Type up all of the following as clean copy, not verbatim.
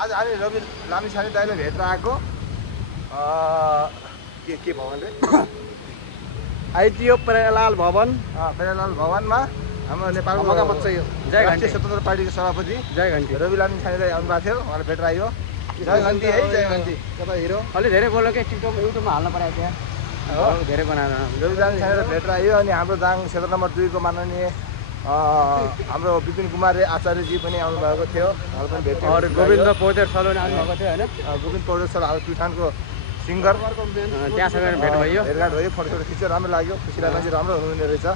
आज हामी रवि लामिछाने दाइले भेटेर आएको के भवन रे आइटिओ प्रेलाल भवन प्रेरणालाल भवनमा हाम्रो नेपालको जय घन्टी राष्ट्रिय स्वतन्त्र पार्टीको सभापति जय घन्टी रवि लामिछाने दाइ आउनुभएको थियो उहाँले भेटेर आयो जय घन्टी है जय घन्टी तपाईँ हिरो अलि धेरै बोल्यो कि टिकटक युट्युबमा हाल्न परेको थियो हो धेरै बनाएर रवि लामिछाने दाइ भेटेर आयो अनि हाम्रो दाङ क्षेत्र नम्बर 2 को माननीय हाम्रो विपिन कुमार आचार्यजी पनि आउनुभएको थियो उहाँले पनि भेट्यो अरू गोविन्द पौडेल सलोनी आउनुभएको थियो होइन गोविन्द पौडेल सर हाम्रो प्युठानको सिङ्गर त्यहाँसँग भेट भयो भेटघाट भयो फोटोसोटो खिच्यो राम्रो लाग्यो खुसी लाग्यो मान्छे राम्रो हुनुहुने रहेछ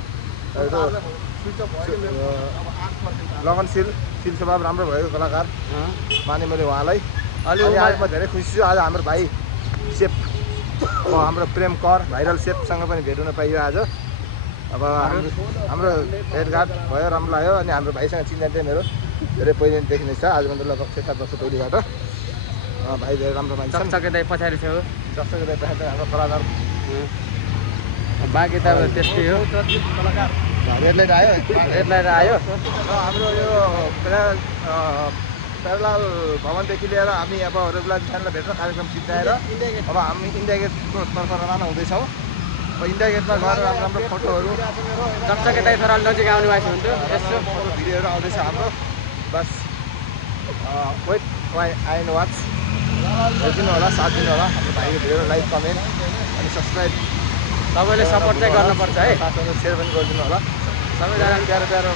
लगनशील शिल स्वभाव राम्रो भएको कलाकार माने मैले उहाँलाई अलि आज म धेरै खुसी छु आज हाम्रो भाइ सेफ हाम्रो प्रेम कर भाइरल सेफसँग पनि भेट हुन पाइयो आज अब हाम्रो भेटघाट भयो राम्रो लाग्यो अनि हाम्रो भाइसँग चिन्जान चाहिँ मेरो धेरै पहिलेदेखि नै छ आजभन्दा लगभग 6-7 वर्ष पहिलेबाट भाइ धेरै राम्रो मान्छे चकचके दाइ पछाडि थियो जसको पछाडि हाम्रो कलाकार बाँकी त अब त्यस्तै हो कलाकार रेड लाइट आयो रेड लाइट आयो र हाम्रो यो प्रेरणालाल भवनदेखि लिएर हामी अब रविलाल च्यानललाई भेट्न कार्यक्रम सिद्धाएर अब हामी इन्डिया गेटको तर्फ रवाना हुँदैछौँ अब इन्डिया गेटमा गएर राम्रो राम्रो फोटोहरू चकचके दाइ थोरै नजिक आउने भएको हुन्थ्यो यसो फोटो भिडियोहरू आउँदैछ हाम्रो बस वेट आइन वाच हेरिदिनु होला साथ दिनु होला हाम्रो भाइको भिडियो लाइक कमेन्ट अनि सब्सक्राइब तपाईँले सपोर्ट चाहिँ गर्नुपर्छ है साथीहरू सेयर पनि गरिदिनु होला सबैजना प्यारो प्यारो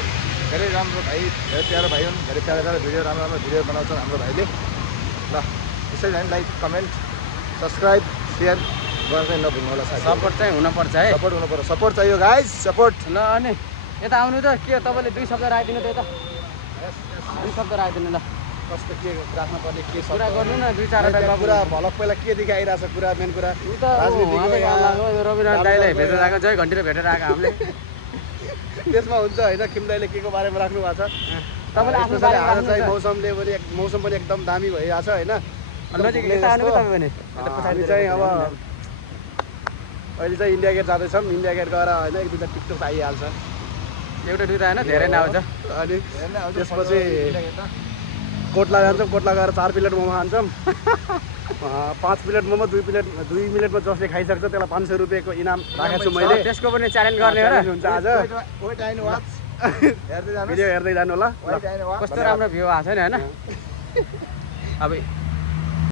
धेरै राम्रो भाइ धेरै प्यारो भाइ हुन् धेरै प्यारो प्यारो भिडियो राम्रो राम्रो भिडियो बनाउँछन् हाम्रो भाइले ल त्यसैले हामी लाइक कमेन्ट सब्सक्राइब सेयर गर्दै नभुल्नु होला साथी सपोर्ट चाहिँ हुनुपर्छ है सपोर्ट हुनुपर्छ सपोर्ट चाहियो गाइस सपोर्ट ल अनि यता आउनु त के तपाईँले 2 शब्द राखिदिनु त यता 2 शब्द राखिदिनु ल कस्तो के राख्नुपर्ने के कुरा गर्नु न 2-4 कुरा भलक पहिला के देखाइरहेछ कुरा मेन कुरा राजनीतिको रविनाथ दाइलाई भेटेर आएको जय घन्टीले भेटेर आएको हामीले त्यसमा हुन्छ होइन किम दाइले के को बारेमा राख्नु भएको छ तपाईँले आफ्नो आज चाहिँ मौसम पनि एकदम दामी भइरहेछ होइन नजिक यता आउनु तपाईँ पनि हामी चाहिँ अब अहिले चाहिँ इन्डिया गेट जाँदैछौँ इन्डिया गेट गएर होइन 1-2 टिकटक आइहाल्छ एउटा दुईवटा होइन धेरै नै आउँछ अनि त्यसपछि कोटला जान्छौँ कोटला गएर 4 प्लेट मोमो खान्छौँ 5 प्लेट मोमो 2 मिनटमा जसले खाइसक्छ त्यसलाई 500 रुपियाँको इनाम राखेको छु मैले त्यसको पनि च्यालेन्ज गर्ने हो र हुन्छ आज भिडियो हेर्दै जानु होला कस्तो राम्रो भ्यू आएको छ नि होइन अब